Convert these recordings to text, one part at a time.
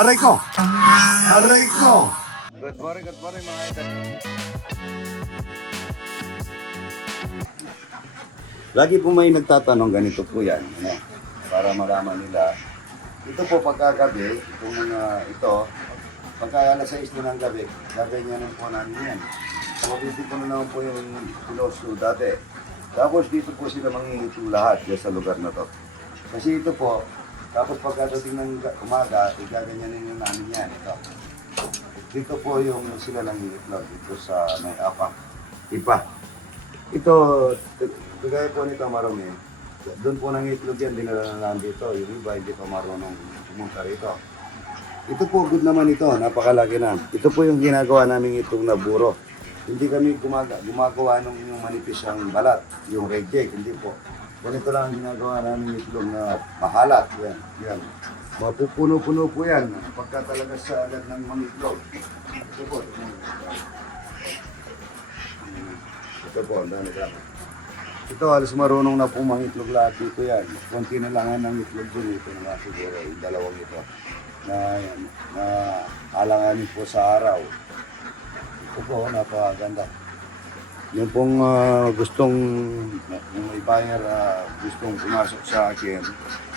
Aray ko! Aray ko! Good morning mga idol. Lagi po may nagtatanong, ganito po yan, ano, para malaman nila. Ito po pagkagabi, itong mga ito, pagka alas 6 na ng gabi, gaganyanin po namin yan. So, dito po na naman po yung piloso dati. Tapos dito po sila mangingito lahat dyan sa lugar na to. Kasi ito po, tapos pagkadating ng umaga, gaganyanin yung namin yan. Ito. Dito po yung sila nangingitlog dito sa may apa. Ipa. Ito, kagaya po nito marami. Doon po nangitlog yan, dinala na lang dito. Yung iba hindi pa marunong pumunta rito. Ito po, good naman ito, napakalaki na. Ito po yung ginagawa namin itong na buro. Hindi kami gumagawa ng yung manipis ang balat, yung reject, hindi po. Ganito lang ang ginagawa namin itlog na mahalat. Yan, yan. Mapupuno-puno po yan pagka talaga sa agad ng mga itlog. Ito po. Ito po, ang dami lang. Ito, alas marunong na po mga itlog lahat dito yan. Kunti na lang ang itlog dun. Ito na nga siguro, yung dalawang ito. Na alanganin po sa araw. Ito po, napakaganda. Yung pong gustong, yung may buyer gustong pumasok sa akin,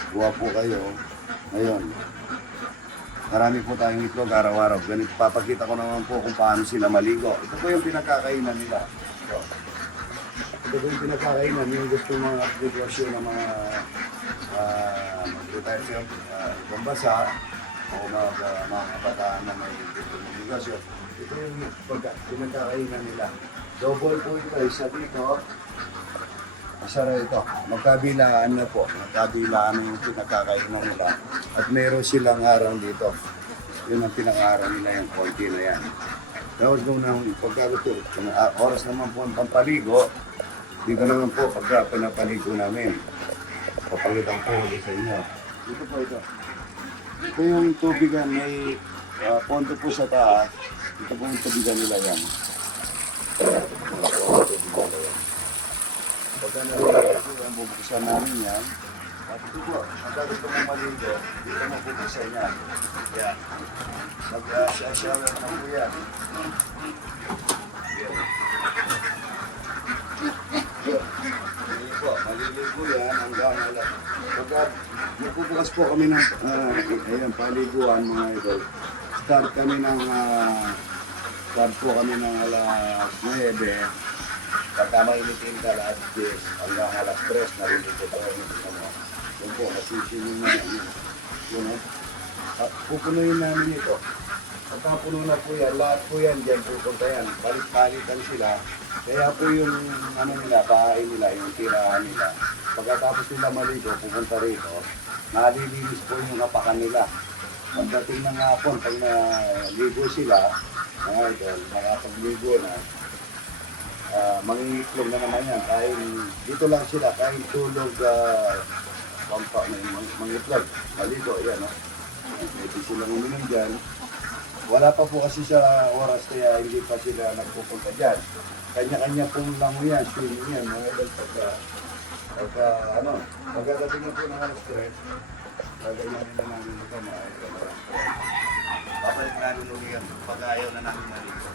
buha po kayo. Ngayon, marami po tayong itlog araw-araw. Ganito, papakita ko naman po kung paano sila maligo. Ito po yung pinagkakainan nila. Ito po yung pinagkakainan, yung gustong mga negosyo ng mga mag-retire ibang bansa o mga kabataan na may negosyo. Ito yung pinagkakainan nila. Double po ito, isa dito, isa ito. Magkabilaan na po, magkabilaan yung pinagkakainan nila. At meron silang harang dito. Yun ang pinaka-harang nila, yung konti na yan. Tapos kung pagkagusto, oras naman po ang pampaligo, dito naman po pagka pinapaligo namin. Papalitan po ulit sa inyo. Dito po ito. Ito yung tubigan, may pondo po sa taas. Ito po yung tubigan nila yan. Pagka naliligo, bubuksan namin yan. At ito po, pagka gusto mong maligo, dito mo bubuksan yan. Yan. Mag-shower na po yan. Yan. Yan po, maliligo yan hanggang alas. Pagka nagpupukas po kami ng paliguan mga idol, start po kami ng alas 9. Pagka mainitin ka alas 10 hanggang alas 3 narinig ko tayo ng ano. Yun po, masisinin na yan. Yun, pupunuin namin ito. Pagka puno na po yan, lahat po yan, dyan pupunta yan. Palit-palitan sila. Kaya po yung ano nila, bahay nila, yung tirahan nila. Pagkatapos nila maligo, pupunta rito, nalilinis po yung kapakan nila. Pagdating ng hapon, pag naligo sila, mga idol, makapagligo na, mangingitlog na naman yan. Kahit dito lang sila, kahit tulog, mangitlog, maligo, yan, no? Pwede silang uminom dyan. Wala pa po kasi sa oras kaya hindi pa sila nagpupunta dyan. Kanya-kanya pong lango yan, swimming yan, mga idol, pagkadating na po ng alas 3, gaganyanin na namin ito, mga idol. Babalik namin nung yan, pag ayaw na namin maligo.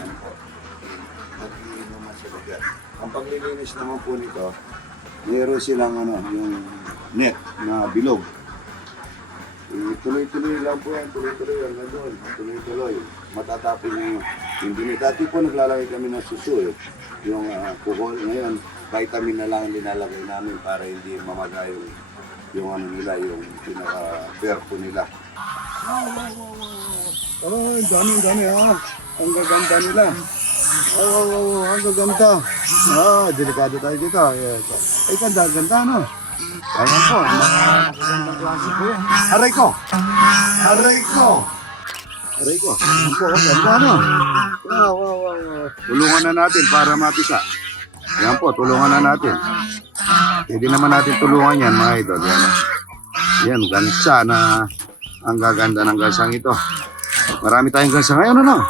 Ano po, mag-iinuman sila dyan. Ang paglilinis naman po nito, mayroon silang yung net na bilog. Tuloy-tuloy lang po yan, tuloy-tuloy hanggang doon, tuloy-tuloy. Matatapin na yung dinit. Dati po naglalagay kami ng suso yung kuhol. Ngayon, vitamin na lang nilalagay namin para hindi mamaga yung ano nila, yung pinaka-perpo nila. Oh, dami ha. Ang gaganda nila. Oh, ang gaganda. Delikado tayo dito. Ay, ganda, no? Ayan po, magandang klase po yan. Aray ko! Ayan po, ganda, no? Wow. Tulungan na natin para mapisa. Ayan po, tulungan na natin. Hindi naman natin tulungan yan, mga idol. Yan, gansa na ang gaganda ng gansang ito. Marami tayong gansa ngayon, ano?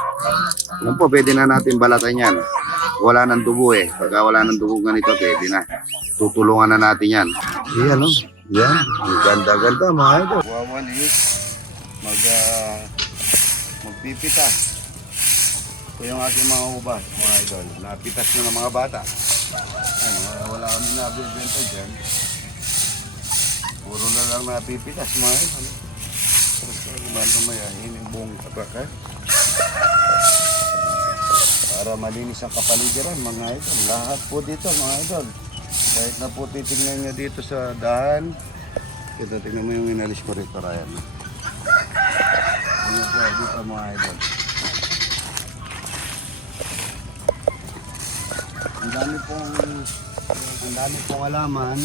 Yan po, pwede na natin balatan yan. Wala nang dugo eh. Pagka wala nang dugo ganito, pwede na. Tutulungan na natin yan. Yan, no? Yan. Ang ganda-ganda, mga idol. Wawalis. magpipitas. Ito yung aking mga ubas, mga idol. Napitas na ng mga bata. Ayan, wala kami nabibenta dyan. Puro na lang napipitas, mga idol. Tapos ibang mayahin yung buong kabakan. Para malinis ang kapaligiran, mga idol. Lahat po dito, mga idol. Kahit na po titignan nyo dito sa dahan, ito, tingnan mo yung inalis ko rito, Ryan. Ano po, dito mga idol. Ang dami pong halaman.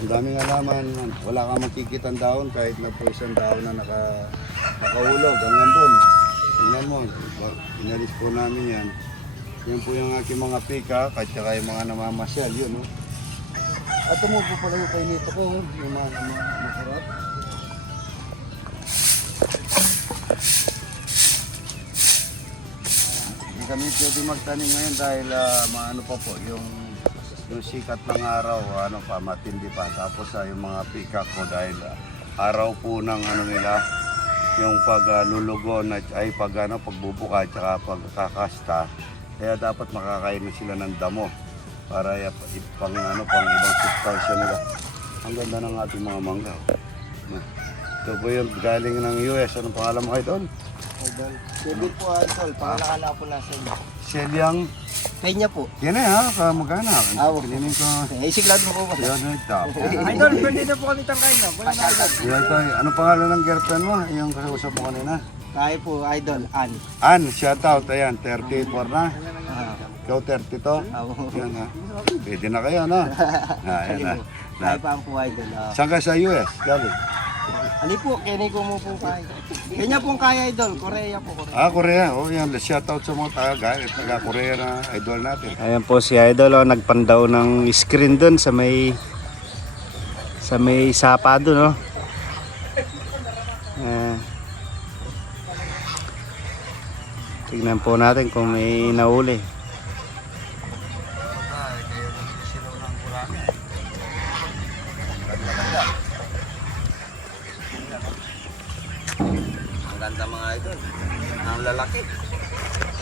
Ang daming halaman. Wala kang makikitang daon kahit na po isang daon na nakahulog hanggang doon. Tingnan mo, inalis po namin yan. Yan po yung aking mga pika at saka yung mga namamasyal, yun. No? At ito mo po pala yung kainito ko, yung mga masarap. Hindi kami pwede magtanim ngayon dahil maano pa po, yung sikat ng araw, ano pa, matindi pa. Tapos yung mga pika ko dahil araw po ng ano nila, yung paglulugon ay pagbubuka at saka pagkakasta. Kaya dapat makakain na sila ng damo para pang ibang substansya nila. Ang ganda ng ating mga mangga. Ito po yung galing ng US. Anong pangalan mo kayo doon? Idol. David po, Idol. Pangalakala po nasa inyo. Selyang. Kanya po. Yan eh ha, kamagana. Awo. Pininin ko. Siglado mo po. Yan yung top. Idol, pwede na po kami tangkain na. Wala na, Idol. Yan ito. Anong pangalan ng girlfriend mo? Yung kausap mo kanina? Tayo po, Idol. An. Ann, shout out. Ayan, 34 na. Ikaw 32? Awo. Yan ha. Pwede na kayo, no? Ayan na. Tayo pa ang po, Idol. Saan ka sa US? Galing? Ali po, kini ko mo po kaya. Kanya pong kaya, Idol. Korea po. Korea. Oh, yan. Shout out sa mga taga-Korea na idol natin. Ayan po si Idol, nagpandaw ng screen dun sa may sapa dun, no? Tignan po natin kung may nahuli. Ang ganda mga idol. Ang lalaki.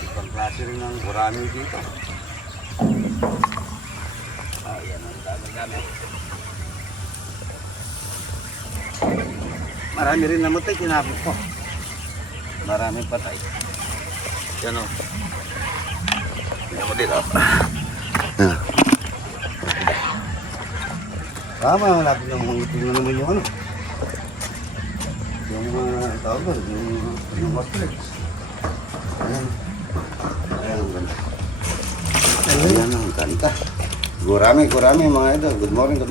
Ibang klase rin ng gurami dito. Yan ang dami. Marami rin namatay, tinapos ko. Marami patay. Yan o. Tingnan mo dito. Tama, malapit na mga tingnan naman yung ano. Yung mga tawag ba, yung hotflex. Ayan. Ayan, ang ganda. Ayan, ang ganda. Gurami mga idol. Good morning.